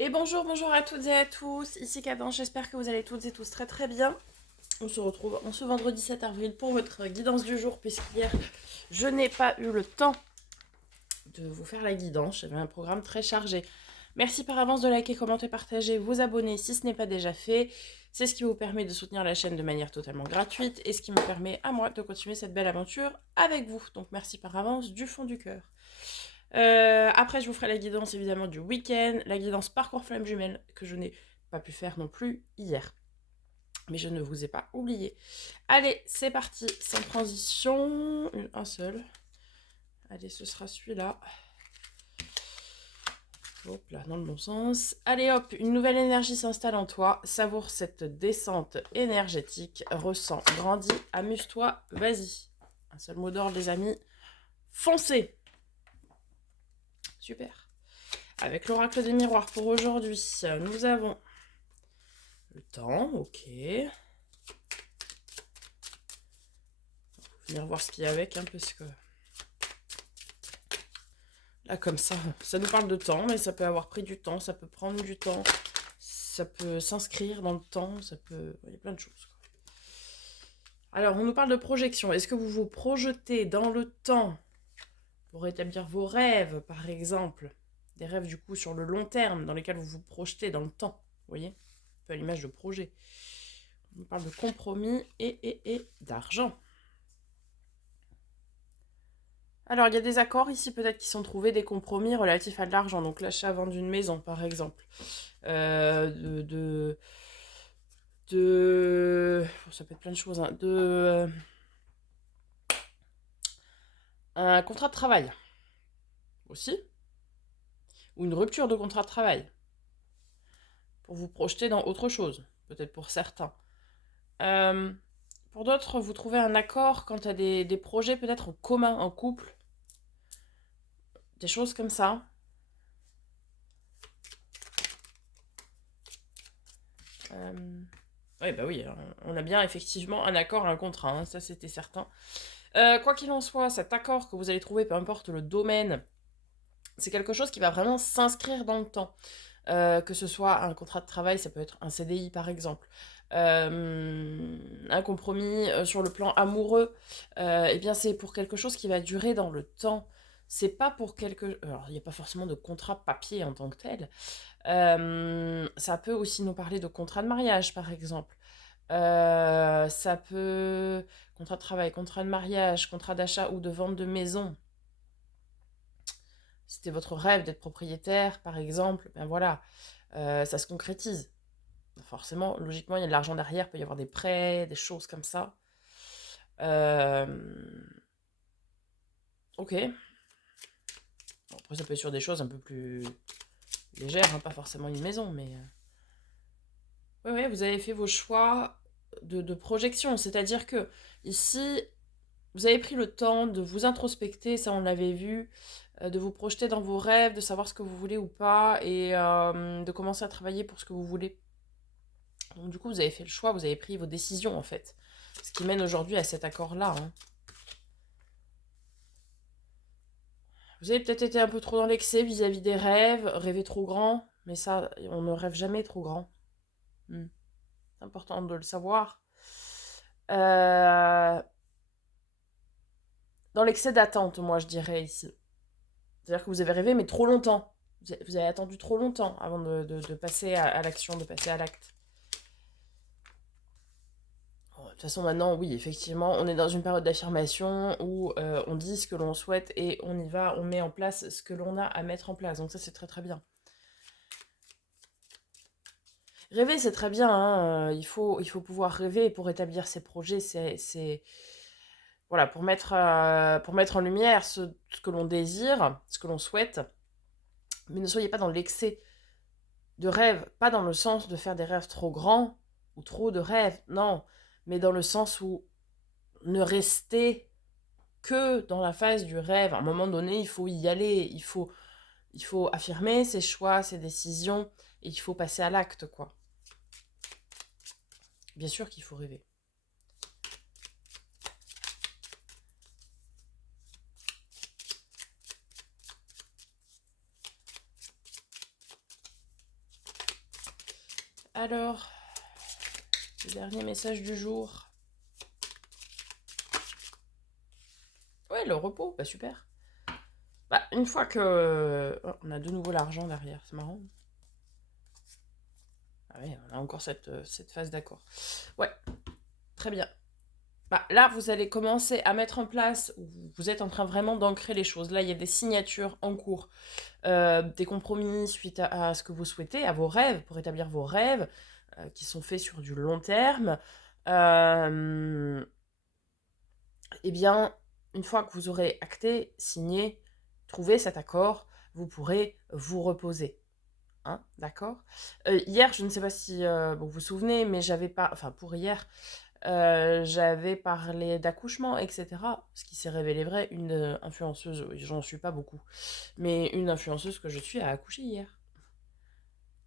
Et bonjour, bonjour à toutes et à tous, ici Cadence, j'espère que vous allez toutes et tous très très bien. On se retrouve en ce vendredi 7 avril pour votre guidance du jour, puisqu'hier je n'ai pas eu le temps de vous faire la guidance, j'avais un programme très chargé. Merci par avance de liker, commenter, partager, vous abonner si ce n'est pas déjà fait. C'est ce qui vous permet de soutenir la chaîne de manière totalement gratuite et ce qui me permet à moi de continuer cette belle aventure avec vous. Donc merci par avance du fond du cœur. Après, je vous ferai la guidance évidemment du week-end, la guidance parcours flamme jumelle que je n'ai pas pu faire non plus hier. Mais je ne vous ai pas oublié. Allez, c'est parti, sans transition. Un seul. Allez, ce sera celui-là. Hop là, dans le bon sens. Allez hop, une nouvelle énergie s'installe en toi. Savoure cette descente énergétique. Ressens, grandis, amuse-toi, vas-y. Un seul mot d'ordre, les amis. Foncez. Super. Avec l'oracle des miroirs pour aujourd'hui, nous avons le temps, ok. Venir voir ce qu'il y a avec, hein, parce que là, comme ça nous parle de temps, mais ça peut avoir pris du temps, ça peut prendre du temps, ça peut s'inscrire dans le temps, ça peut... Il y a plein de choses, quoi. Alors, on nous parle de projection. Est-ce que vous vous projetez dans le temps pour établir vos rêves, par exemple? Des rêves, du coup, sur le long terme, dans lesquels vous vous projetez dans le temps, vous voyez? Un peu à l'image de projet. On nous parle de compromis et d'argent. Alors, il y a des accords ici peut-être qui sont trouvés, des compromis relatifs à de l'argent, donc l'achat-vente d'une maison par exemple. Euh, de, de, Ça peut être plein de choses, hein. Un contrat de travail aussi, ou une rupture de contrat de travail, pour vous projeter dans autre chose, peut-être pour certains. Euh, pour d'autres, vous trouvez un accord quant à des projets peut-être en commun, en couple, des choses comme ça. Oui, bah oui, on a bien effectivement un accord, un contrat, hein, ça c'était certain. Quoi qu'il en soit, cet accord que vous allez trouver, peu importe le domaine, c'est quelque chose qui va vraiment s'inscrire dans le temps. Que ce soit un contrat de travail, ça peut être un CDI par exemple. Un compromis sur le plan amoureux, eh bien c'est pour quelque chose qui va durer dans le temps. C'est pas pour quelque... Alors, il n'y a pas forcément de contrat papier en tant que tel. Ça peut aussi nous parler de contrat de mariage, par exemple. Ça peut... Contrat de travail, contrat de mariage, contrat d'achat ou de vente de maison. C'était votre rêve d'être propriétaire, par exemple, ben voilà, ça se concrétise. Forcément, logiquement, il y a de l'argent derrière, il peut y avoir des prêts, des choses comme ça. Euh, Ok. Bon, après, ça peut être sur des choses un peu plus légères, hein, pas forcément une maison, mais... Oui, ouais, vous avez fait vos choix de projection, c'est-à-dire que ici, vous avez pris le temps de vous introspecter, ça on l'avait vu, de vous projeter dans vos rêves, de savoir ce que vous voulez ou pas, et de commencer à travailler pour ce que vous voulez. Donc du coup, vous avez fait le choix, vous avez pris vos décisions en fait. Ce qui mène aujourd'hui à cet accord-là, hein. Vous avez peut-être été un peu trop dans l'excès vis-à-vis des rêves, rêver trop grand, mais ça, on ne rêve jamais trop grand. C'est important de le savoir. Euh, Dans l'excès d'attente, moi je dirais ici. C'est-à-dire que vous avez rêvé, mais trop longtemps. Vous avez attendu trop longtemps avant de passer à l'action, de passer à l'acte. Bon, de toute façon, maintenant, oui, effectivement, on est dans une période d'affirmation où on dit ce que l'on souhaite et on y va, on met en place ce que l'on a à mettre en place. Donc ça, c'est très très bien. Rêver, c'est très bien, hein. Il faut pouvoir rêver pour établir ses projets. Voilà, pour mettre en lumière ce que l'on désire, ce que l'on souhaite. Mais ne soyez pas dans l'excès de rêve, pas dans le sens de faire des rêves trop grands ou trop de rêves, non, mais dans le sens où ne rester que dans la phase du rêve. À un moment donné, il faut y aller, il faut affirmer ses choix, ses décisions, et il faut passer à l'acte, quoi. Bien sûr qu'il faut rêver. Alors, le dernier message du jour. Ouais, le repos, bah super. Bah, une fois que... oh, on a de nouveau l'argent derrière, c'est marrant. Ah ouais, on a encore cette phase d'accord. Ouais, très bien. Bah, là, vous allez commencer à mettre en place, vous êtes en train vraiment d'ancrer les choses. Là, il y a des signatures en cours, des compromis suite à ce que vous souhaitez, à vos rêves, pour établir vos rêves, qui sont faits sur du long terme. Eh bien, une fois que vous aurez acté, signé, trouvé cet accord, vous pourrez vous reposer. Hein, d'accord. Hier, je ne sais pas si bon, vous vous souvenez, mais j'avais pas... Enfin, pour hier, j'avais parlé d'accouchement, etc. Ce qui s'est révélé vrai, une influenceuse, j'en suis pas beaucoup, mais une influenceuse que je suis a accouché hier.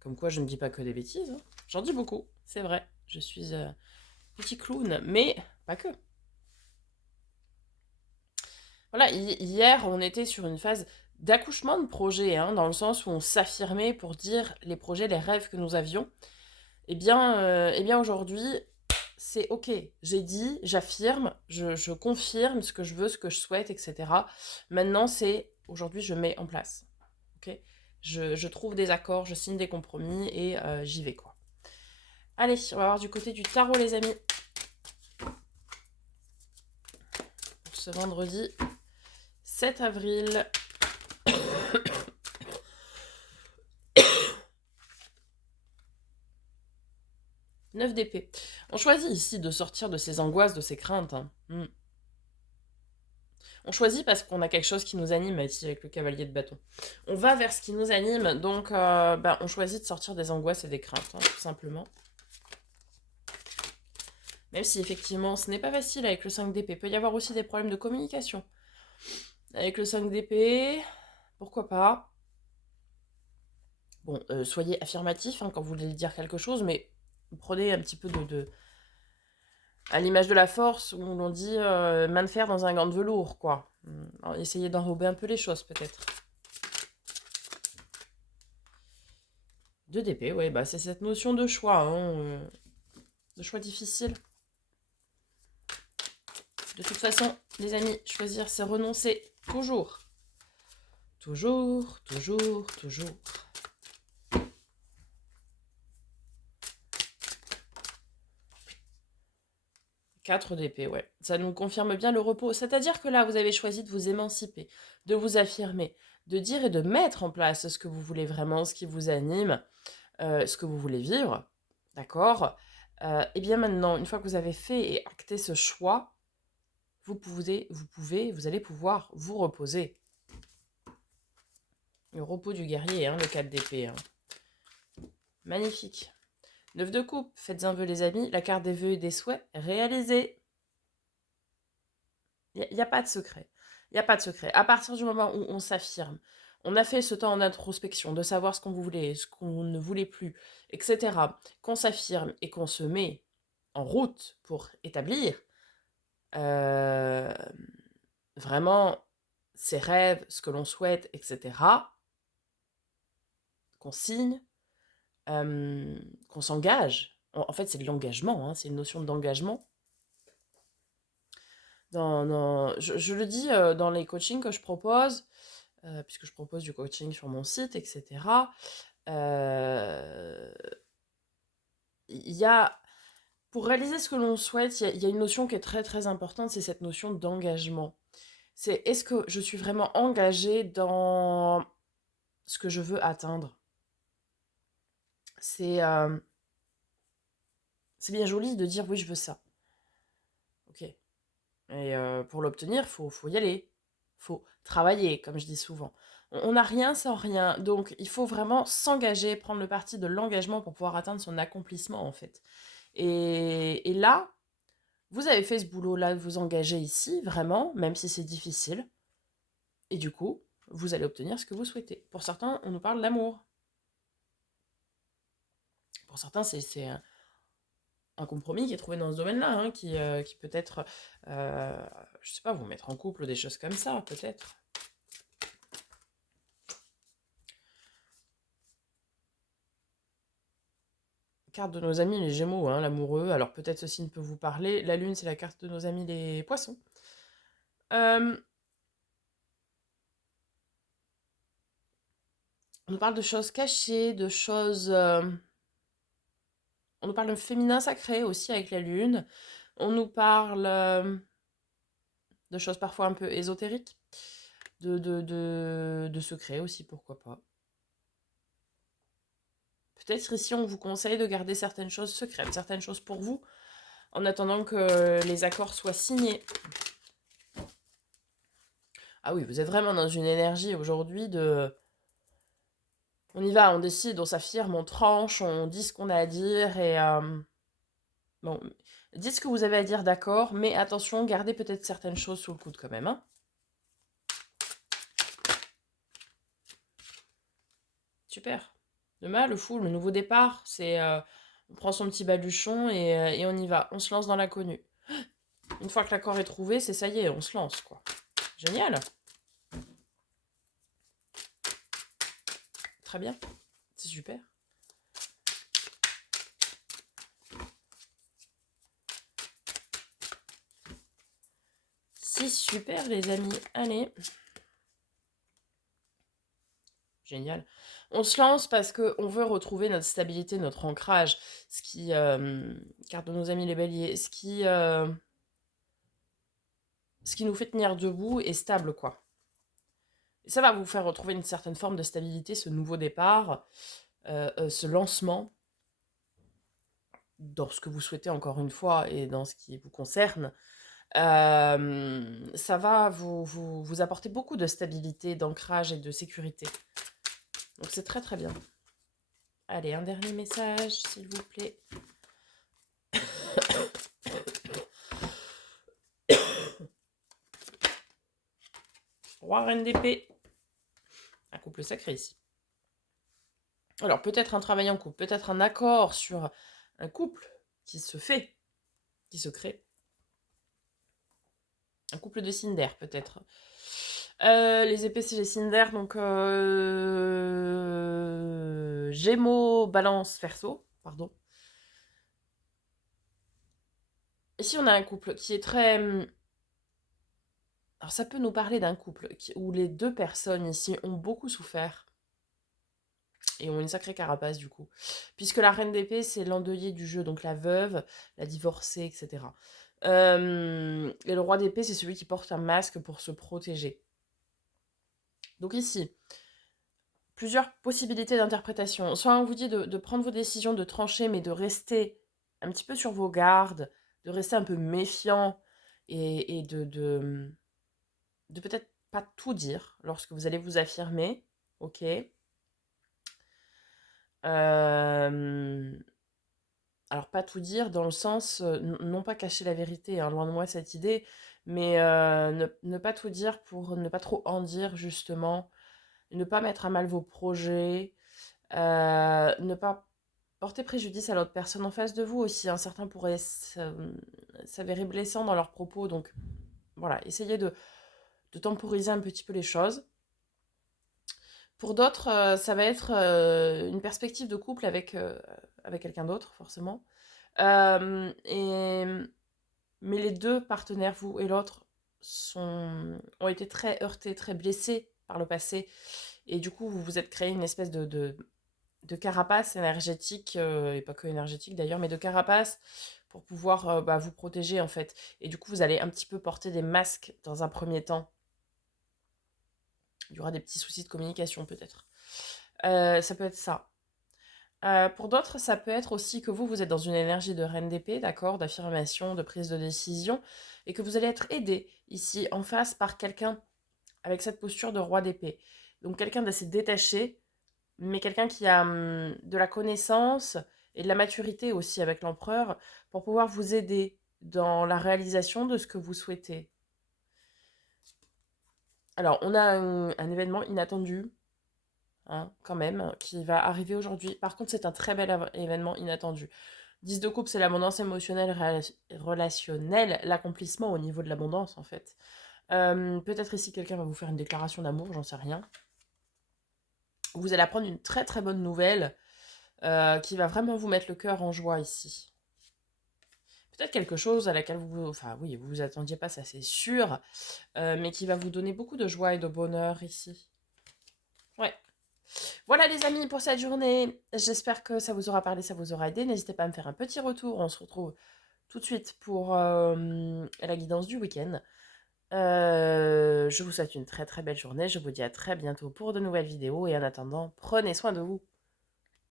Comme quoi, je ne dis pas que des bêtises, hein. J'en dis beaucoup, c'est vrai. Je suis petit clown, mais pas que. Voilà, hier, on était sur une phase d'accouchement de projet, hein, dans le sens où on s'affirmait pour dire les projets, les rêves que nous avions. Eh bien aujourd'hui, c'est ok. J'ai dit, j'affirme, je confirme ce que je veux, ce que je souhaite, etc. Maintenant, c'est aujourd'hui, je mets en place. Ok. Je trouve des accords, je signe des compromis et j'y vais, quoi. Allez, on va voir du côté du tarot, les amis. Pour ce vendredi 7 avril. 9 d'épée. On choisit ici de sortir de ses angoisses, de ses craintes. Hein. On choisit parce qu'on a quelque chose qui nous anime ici avec le cavalier de bâton. On va vers ce qui nous anime, donc on choisit de sortir des angoisses et des craintes, hein, tout simplement. Même si effectivement ce n'est pas facile avec le 5 d'épée. Il peut y avoir aussi des problèmes de communication. Avec le 5 d'épée, pourquoi pas. Bon, soyez affirmatif hein, quand vous voulez dire quelque chose, mais prenez un petit peu à l'image de la force, où l'on dit main de fer dans un gant de velours, quoi. Alors, essayez d'enrober un peu les choses, peut-être. 2 d'épée, ouais, bah c'est cette notion de choix, hein, de choix difficile. De toute façon, les amis, choisir, c'est renoncer toujours. Toujours, toujours, toujours. 4 d'épée, ouais. Ça nous confirme bien le repos. C'est-à-dire que là, vous avez choisi de vous émanciper, de vous affirmer, de dire et de mettre en place ce que vous voulez vraiment, ce qui vous anime, ce que vous voulez vivre. D'accord. Et bien maintenant, une fois que vous avez fait et acté ce choix, vous allez pouvoir vous reposer. Le repos du guerrier, hein, le 4 d'épée. Hein. Magnifique. 9 de coupe, faites un vœu les amis, la carte des vœux et des souhaits, réalisés. Il n'y a pas de secret. Il n'y a pas de secret. À partir du moment où on s'affirme, on a fait ce temps en introspection, de savoir ce qu'on voulait, ce qu'on ne voulait plus, etc., qu'on s'affirme et qu'on se met en route pour établir vraiment ses rêves, ce que l'on souhaite, etc., qu'on signe, qu'on s'engage. En fait, c'est de l'engagement, hein, c'est une notion d'engagement. Je le dis dans les coachings que je propose, puisque je propose du coaching sur mon site, etc. Il y a, pour réaliser ce que l'on souhaite, il y a une notion qui est très très importante, c'est cette notion d'engagement. C'est est-ce que je suis vraiment engagée dans ce que je veux atteindre? C'est bien joli de dire oui, je veux ça. Ok. Et pour l'obtenir, faut y aller. Faut travailler, comme je dis souvent. On n'a rien sans rien. Donc, il faut vraiment s'engager, prendre le parti de l'engagement pour pouvoir atteindre son accomplissement, en fait. Et là, vous avez fait ce boulot-là de vous engager ici, vraiment, même si c'est difficile. Et du coup, vous allez obtenir ce que vous souhaitez. Pour certains, on nous parle d'amour. Pour certains, c'est un compromis qui est trouvé dans ce domaine-là, hein, qui peut être, je sais pas, vous mettre en couple, des choses comme ça, peut-être. carte de nos amis les Gémeaux, hein, l'amoureux. Alors peut-être ceci ne peut vous parler. La Lune, c'est la carte de nos amis les Poissons. On nous parle de choses cachées, de choses... on nous parle de féminin sacré aussi avec la Lune. On nous parle de choses parfois un peu ésotériques. De secrets aussi, pourquoi pas. Peut-être ici, on vous conseille de garder certaines choses secrètes, certaines choses pour vous, en attendant que les accords soient signés. Ah oui, vous êtes vraiment dans une énergie aujourd'hui de... On y va, on décide, on s'affirme, on tranche, on dit ce qu'on a à dire et... Bon, dites ce que vous avez à dire, d'accord, mais attention, gardez peut-être certaines choses sous le coude quand même, hein. Super. Demain, le fou, le nouveau départ, c'est... on prend son petit baluchon et on y va. On se lance dans l'inconnu. Une fois que l'accord est trouvé, c'est ça y est, on se lance, quoi. Génial. Très bien. C'est super. C'est super, les amis. Allez. Génial. On se lance parce qu'on veut retrouver notre stabilité, notre ancrage. Ce qui... carte de nos amis les béliers. Ce qui nous fait tenir debout et stable, quoi. Et ça va vous faire retrouver une certaine forme de stabilité, ce nouveau départ, ce lancement dans ce que vous souhaitez encore une fois et dans ce qui vous concerne. Ça va vous apporter beaucoup de stabilité, d'ancrage et de sécurité. Donc c'est très très bien. Allez, un dernier message, s'il vous plaît. Roi, reine d'épée. Un couple sacré ici. Alors, peut-être un travail en couple, peut-être un accord sur un couple qui se fait, qui se crée. Un couple de signes d'air, peut-être. Les épées, c'est les signes d'air, donc Gémeaux, Balance, Verseau, pardon. Ici, on a un couple qui est très... Alors, ça peut nous parler d'un couple où les deux personnes ici ont beaucoup souffert et ont une sacrée carapace, du coup. Puisque la reine d'épée, c'est l'endeuillée du jeu, donc la veuve, la divorcée, etc. Et le roi d'épée, c'est celui qui porte un masque pour se protéger. Donc ici, plusieurs possibilités d'interprétation. Soit on vous dit de prendre vos décisions, de trancher, mais de rester un petit peu sur vos gardes, de rester un peu méfiant et de peut-être pas tout dire lorsque vous allez vous affirmer, ok. Alors pas tout dire dans le sens, non pas cacher la vérité, hein, loin de moi cette idée, mais ne pas tout dire pour ne pas trop en dire justement, ne pas mettre à mal vos projets, ne pas porter préjudice à l'autre personne en face de vous aussi, hein. Certains pourraient s'avérer blessants dans leurs propos, donc voilà, essayez de temporiser un petit peu les choses. Pour d'autres, ça va être une perspective de couple avec quelqu'un d'autre, forcément. Mais les deux partenaires, vous et l'autre, ont été très heurtés, très blessés par le passé. Et du coup, vous vous êtes créé une espèce de carapace énergétique, et pas que énergétique d'ailleurs, mais de carapace pour pouvoir vous protéger en fait. Et du coup, vous allez un petit peu porter des masques dans un premier temps. Il y aura des petits soucis de communication peut-être. Ça peut être ça. Pour d'autres, ça peut être aussi que vous êtes dans une énergie de reine d'épée, d'accord, d'affirmation, de prise de décision, et que vous allez être aidé ici en face par quelqu'un avec cette posture de roi d'épée. Donc quelqu'un d'assez détaché, mais quelqu'un qui a de la connaissance et de la maturité aussi avec l'empereur pour pouvoir vous aider dans la réalisation de ce que vous souhaitez. Alors, on a un événement inattendu, hein, quand même, qui va arriver aujourd'hui. Par contre, c'est un très bel événement inattendu. 10 de coupe, c'est l'abondance émotionnelle, relationnelle, l'accomplissement au niveau de l'abondance, en fait. Peut-être ici, quelqu'un va vous faire une déclaration d'amour, j'en sais rien. Vous allez apprendre une très très bonne nouvelle qui va vraiment vous mettre le cœur en joie ici. Peut-être quelque chose à laquelle enfin oui, vous vous attendiez pas, ça c'est sûr, mais qui va vous donner beaucoup de joie et de bonheur ici. Ouais. Voilà les amis pour cette journée. J'espère que ça vous aura parlé, ça vous aura aidé. N'hésitez pas à me faire un petit retour. On se retrouve tout de suite pour la guidance du week-end. Je vous souhaite une très très belle journée. Je vous dis à très bientôt pour de nouvelles vidéos. Et en attendant, prenez soin de vous.